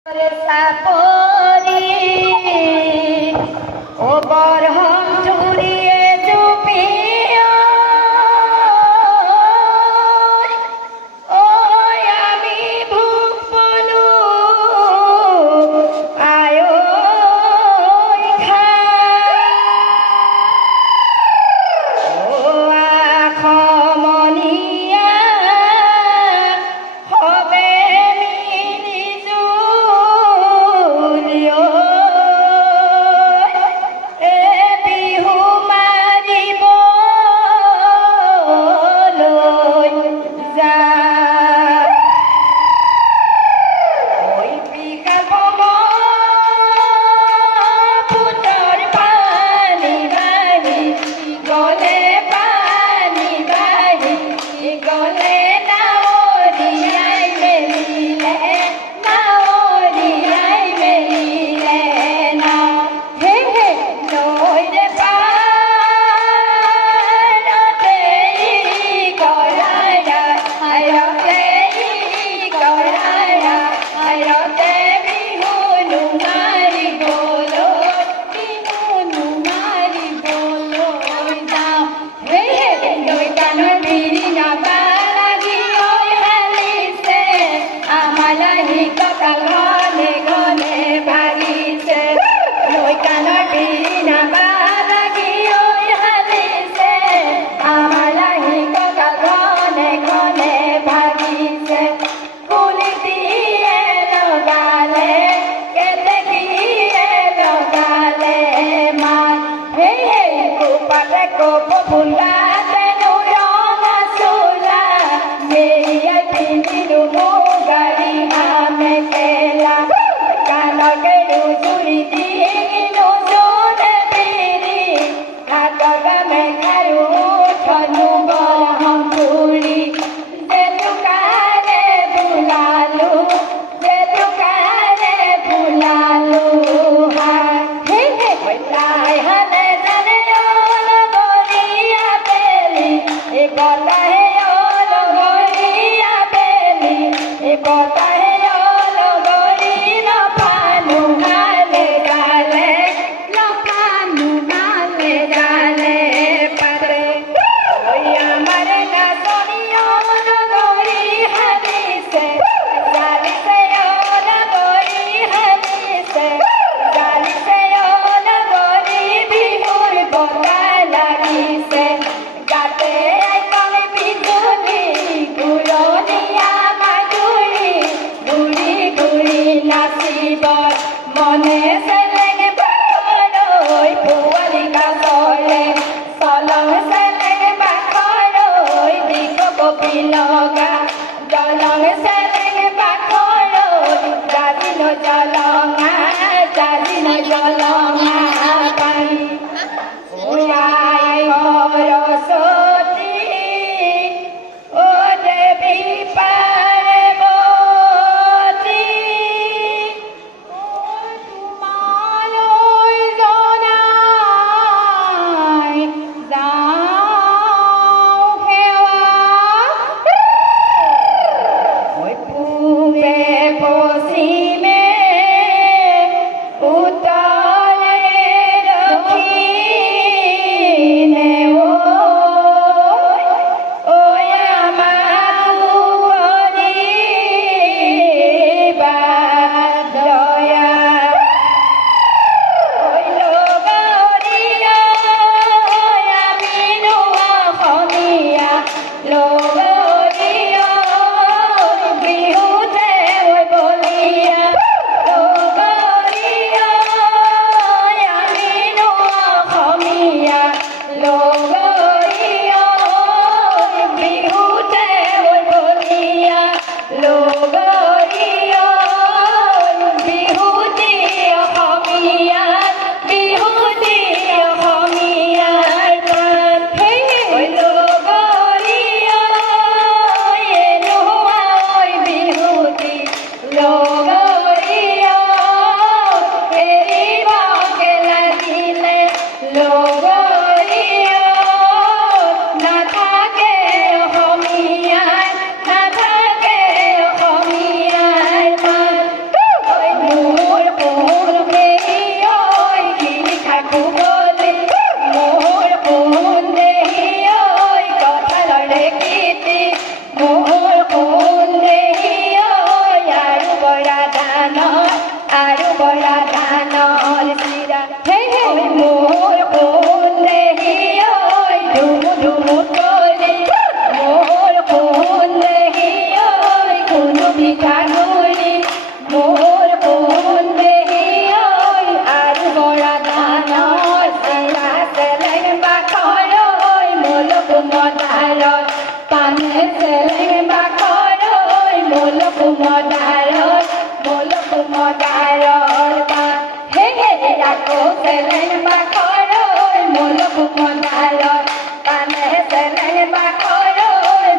Sapori, o barham juriye jupiya, o ami bhukpolu, ayo ikha, o akhomoniya, hobe Uttara কুমদাৰৰ পাণ হে আকৌ চেলেং বাখৰ মোৰ কুমদাৰৰ পাণে চেলেং বাখৰ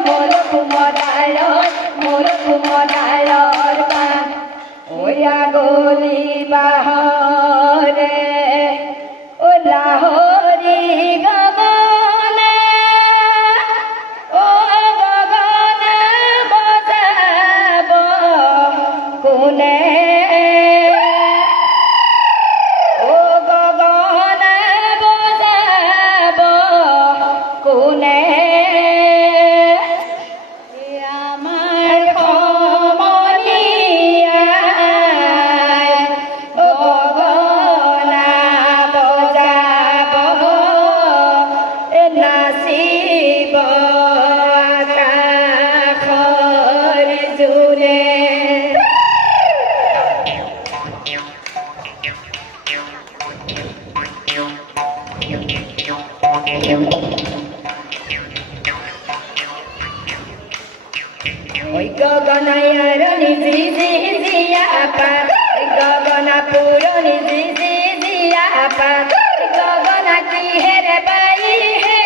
মোৰ কুমদাৰৰ পাণ ওয়া গলি বাহৰে ও লাহৰি গগনে ও গগনে বজাব কোনে ও গগনে বজাব কোনে আমাৰ সমনীয়াই গগনা বজাব নাচিব আকাশৰ জোৰে ওই গগনায়ার নিজি জিয়া পাত গগনা পুরনি জিজি জিয়া পাত গগনা কি হেরে বাই হে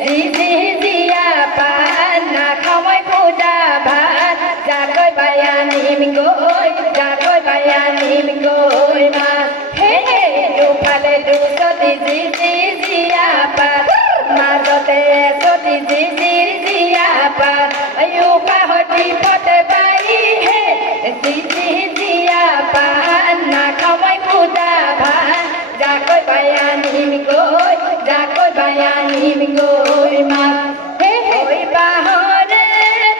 জিজি জিয়া পাত না খাওয়াই পূজা ভাত যাকই বায়ানিম গই মা হে দুফালে দুসতি জিজি জিয়া পাত মাজতে সতি জিজি জিয়া পাত কাহতি পথে বাই হে জিজি জিয়া পাত না খাওয়াই পূজা ভাত যাকই বায়ানিম গই মা হে ওই বাহরে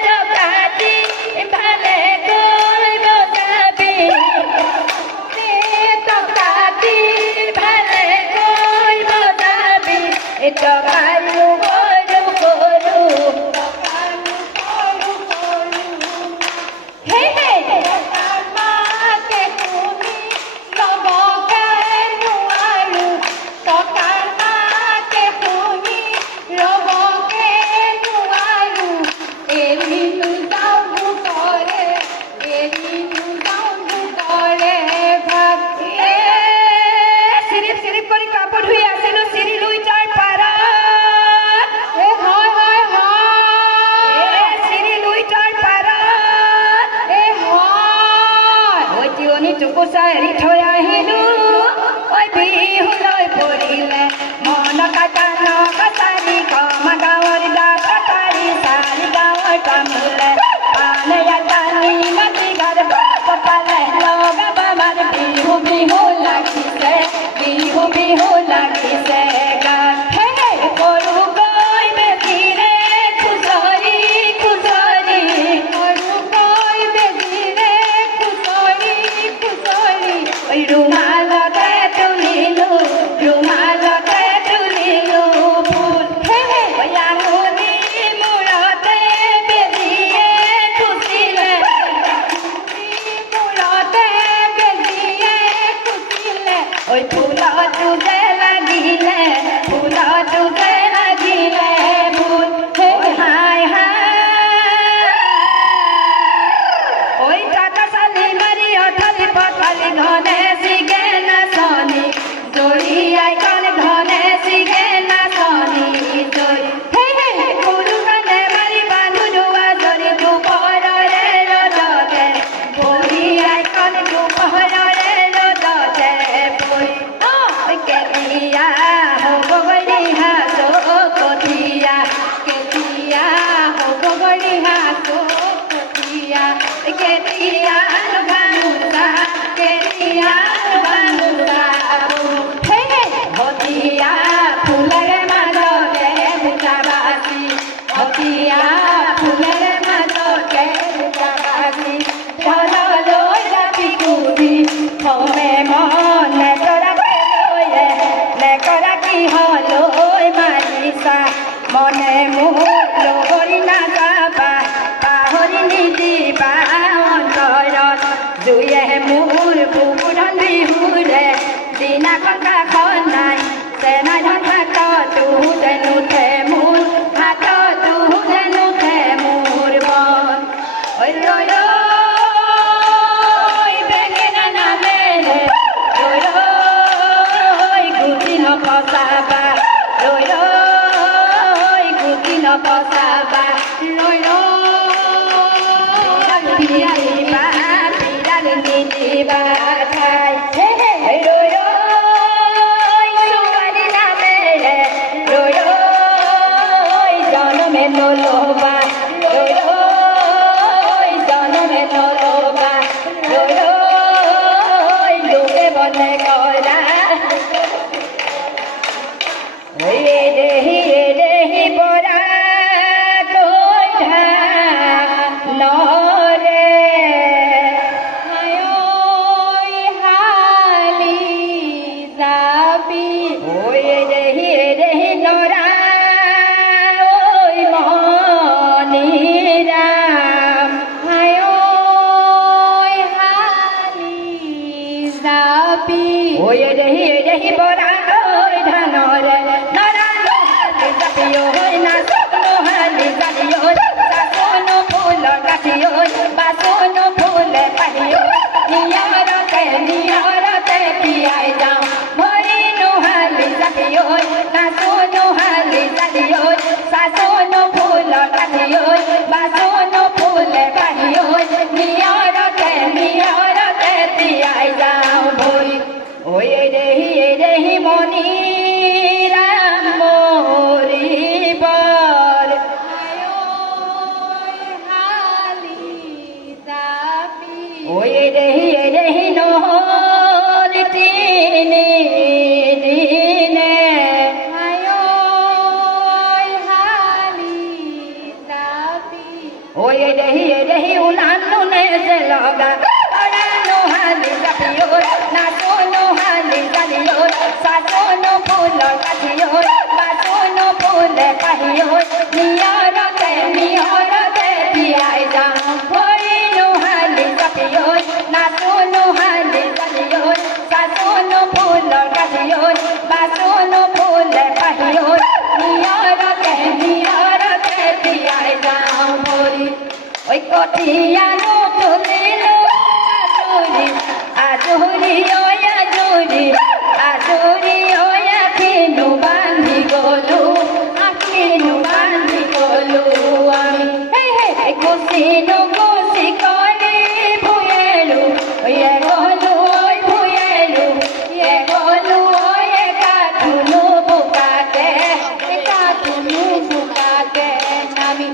টকাতি ভালে গই বজাবি টকাতি ভালে গই বজাবি টকালু গরু গরু হে হে মাকে তুমি লগকে নোৱাৰো টকাৰ মাকে তুমি লগকে নোৱাৰো এৰি যাওঁ ভূতৰে ভাব চিৰিপ চিৰিপ কৰি কাপোৰ ধুই আছিলো চিৰি লৈ যাই পাৰা চিৰি লৈ যাই পাৰা ওই তিয়নি টুকুচা এৰি থৈ আহিলো ঐ বিহুলৈ পৰিলে মন কাটা নকাচাৰি কমা গাঁৱৰ গা পাতাৰি চাৰি গাঁৱৰ কামিলে পানে টানি মাটি গাৰ কপালে লগাব আমাৰ বিহু বিহু লাগিছে গান হে কৰো গৈ বেজিৰে খুচৰি কৰো গৈ বেজিৰে খুচৰি ৰুমালতে তুলিলো ফুল হে আঙুলি মূৰতে বেজিয়ে খুচিলে ওই ফুলটো যে লাগিলে ফুল হে হাই ওই টাকা চালি মারি অঠালি পঠালি ঘনে সিগে নাচনি জড়িয়াই কন ঘনে সিগে নাচনি হে গুরু কানে মারি বান্ধু দুয়া জরি দুপহরে রদতে ভরিয়াই কন দুপহরে রদতে কেতিয়া হব গৰি হাসো কতিয়া হব গৰি হাসো কতিয়া কেতিয়া ভানুতা হে হতিয়া ফুলেৰে মাজতে বুটাবাসি ধনলৈ জাপি কুদি থমে মনে নেকৰা কি হলৈ মাৰিছা মনে মোৰ লগৰি নাযাবা পাহৰি নিদিবা অন্তৰত জুয়ে মোৰ বুকুৰত বিহুৰে দিনাখন কাষত নাই চেনাই ধন হাততো নুঠে মোৰ হাততো নুঠে মোৰ মন ঐ বেঙেনা চাপি ঐ দেহি বৰা ঐ ধানৰে নৰা নোহালি জাপি ঐ নাচক নোহালি জাপি ঐ চাচোন ফুলৰ কাঠি ঐ বাচোন ফুলে পাহি ঐ নিয়ৰতে তিয়াই যাওঁ ভৰি নোহালি জাপি ঐ নাচোন নোহালি জাপি ঐ চাচোন ফুলৰ কাঠি ঐ বাচোন ফুলে পাহি ঐ নিয়ৰতে তিয়াই যাওঁ ভৰি ঐ দেহি মণি ৰাম মৰিবৰ হালি চাপি ঐ দেহি নহ'ল তিনি দিনে হালি চাপি ঐ দেহি উলানো নে যে লগা নোহালি জাপি ঐ নাচোন নোহালি জালি ঐ চাচোন ফুলৰ কাঠি ঐ বাচোন ফুলে পাহি ঐ নিয়ৰতে তিয়াই যাওঁ ভৰি নোহালি জাপি ঐ নাচোন নোহালি জালি ঐ চাচোন ফুলৰ কাঠি ঐ বাচোন ফুলে পাহি ঐ নিয়ৰতে তিয়াই যাওঁ ভৰি ঐ কঠীয়ানো তুলিলো আজৰি আখিনো বান্ধি গলো আমি কুচি কৰি ভুয়েলো গলো ভুয়েলো গলো কাঠুনো বোকাতে নামি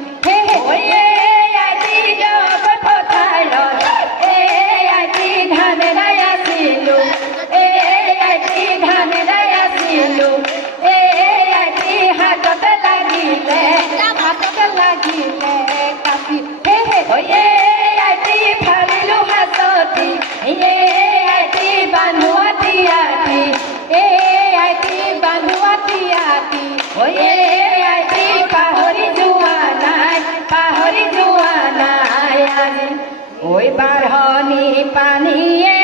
ঐ বাঢ়নি পানীয়ে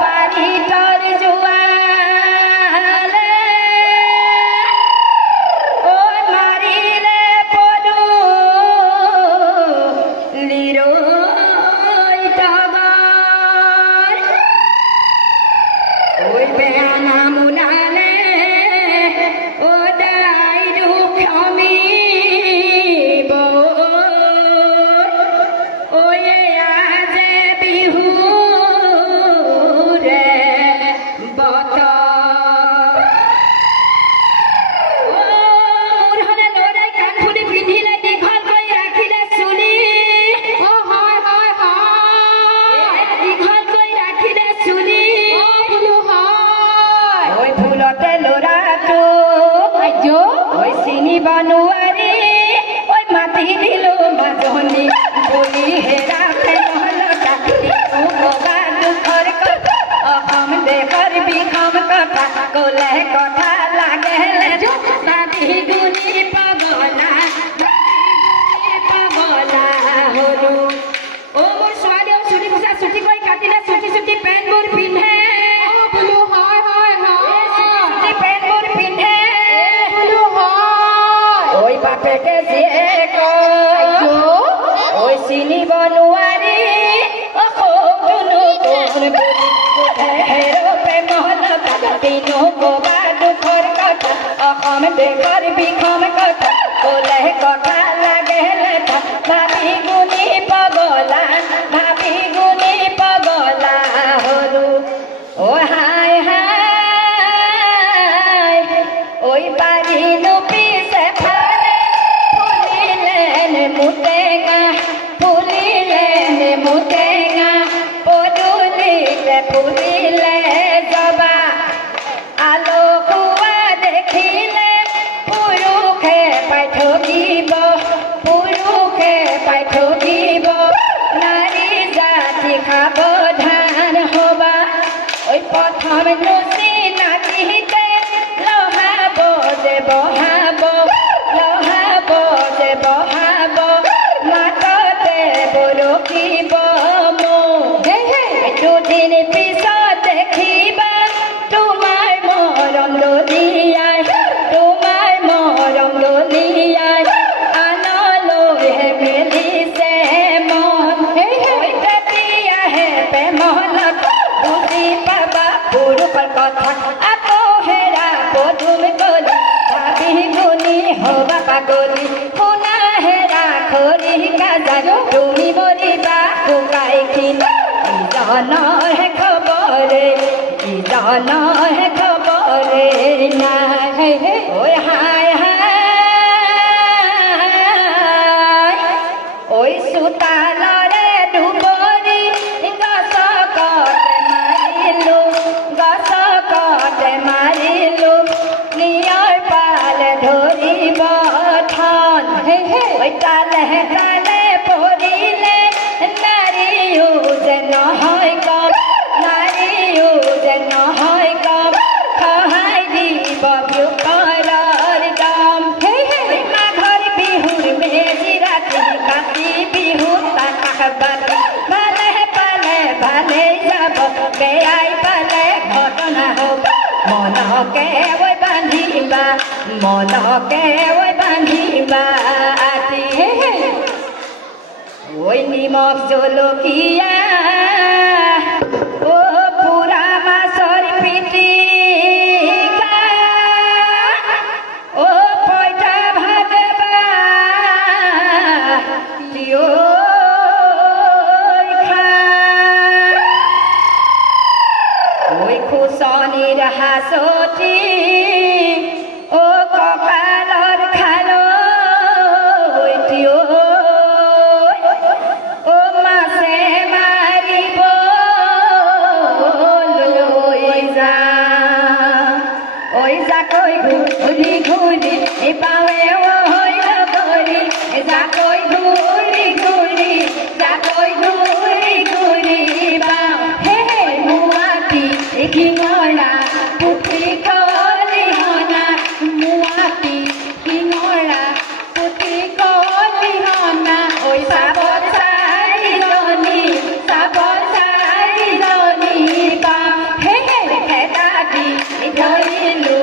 বাৰীতৰ জোৱালে ঐ মাৰিলে পদূলিৰৈ তগৰ ঐ বেয়া নাম ওলালে ঐ দাই দুখ অমিব চিনিব নোৱাৰি ঐ মাতি দিলো মাজনী বুলি হেৰাতে নহলতা কবা দুখৰ কথা অসম দেশৰ বিষম কথা কলে কথা লাগে দাদি গুণি পগলা হলো অ মোৰ ছোৱালীও চুটি পোচা চুটি কৰি কাটিলে চুটি পেণ্টবোৰ পিন্ধে বাপেকে জীয়েক ঐ চিনিব নোৱাৰি দিনো কবা দুখৰ কথা অসম দেশৰ বিষম কথা কলে কথা লাগে লেঠা ভাবি গুণি পগলা হলো ঐ হাই ঐ পাৰিলো পিছে মুটেঙা পদূলিতে ফুলিলে জবা আলসুৱা দেখিলে পুৰুষে পাই ঠগিব নাৰী জাতি সাৱধান হবা ঐ প্ৰথম নুচি নাচিতে লহাব যে বহাব মাততে বৰকিব মোক আগৰ কথা আকৌ হেৰা পদুম কলি ভাবি গুণি হবা পাগলি শুনা হেৰা খৰি কাজাৰ তুমি মৰিবা শুকাইখিনি ইজনৰহে খবৰে ইজনৰহে খবৰে নাই ঐ হাই হাই ঐ চোতালৰে দুবৰি গছকতে মাৰিলো নিয়ৰ পাল ধৰিব ঠন ঐ তালে তালে পৰিলে নাৰীও যে নহয় কম নাৰীও যে নহয় কম সহায় দিব বিপৰৰ দম মাঘৰ বিহুৰ মেজি ৰাতি কাতি বিহু তাক বাতি ভালে পালে ভালেই যাব বেয়াই পালে ঘটনা হ'ব মনকে ঐ বান্ধিবা মনকে ঐ বান্ধিবা আতি ঐ নিমখ জলকীয়া ও পুৰা মাছৰ পিটিকা ও পইতা ভাত ঐ খুচনিৰ হাঁচতি ও কঁকালৰ খালৈ ও মাছে মাৰিব লৈ যা ঐ জাকৈ ঘূৰি ঘূৰি পাৱে ঐ লগৰী জাকৈ ঘূৰি ঘূৰি জাকৈ ঘূৰি ঘূৰি পাওঁ হে মুৱাটি শিঙৰা পুঠি কলিহনা মুৱাটি শিঙৰা পুঠি কলিহনা ঐ চাবৰ চাৰিজনী পাওঁ হে খেদা দি ধৰিলো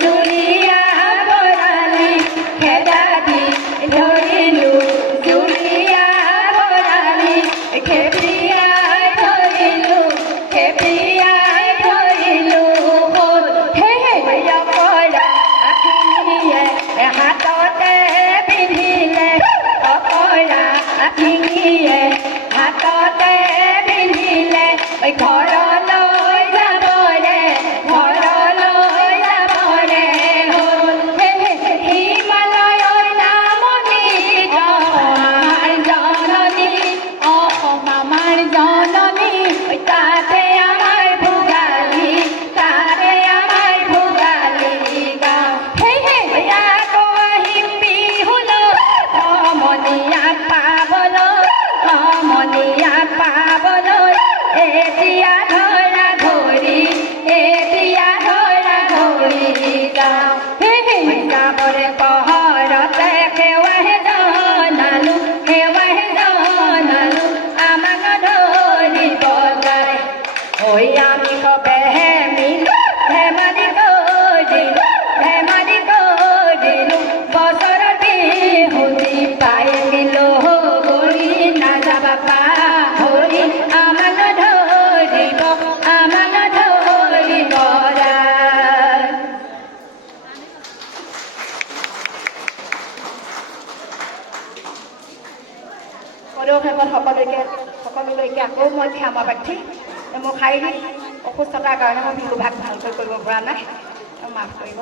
জুলীয়া বৰালি খেদা দি ধৰিলো জুলীয়া বৰালি খেপিয়াই ধৰিলো অকৰা আঠিঙিয়ে হাততে পিন্ধিলে অকৰা আঠিঙিয়ে হাততে পিন্ধিলে ঘৰলৈ যাবৰে হ'ল হিমালয়ৰ নামনি আমাৰ জননী আমাৰ জননী তাতে আমাৰ ভোগালী গাঁও আকৌ আহিম বিহুলৈ সমনীয়াক পাবলৈ এতিয়া ধৰা ধৰি যাওঁ যাবৰে পহৰতে সেৱাহে জনালো আমাক ধৰিব যায় ঐ আমি কবেহে মিলো ধেমালি কৰিলো বছৰত বিহুতি পাই গেলো গৰি নাযাবা পাহৰি আমাক ধৰিব পদক্ষেপত সকলোলৈকে আকৌ মই ক্ষমা প্ৰাৰ্থী মোৰ শাৰীৰিক অসুস্থতাৰ কাৰণে মই বিহু ভাগ ভালকৈ কৰিব পৰা নাই মাফ কৰিব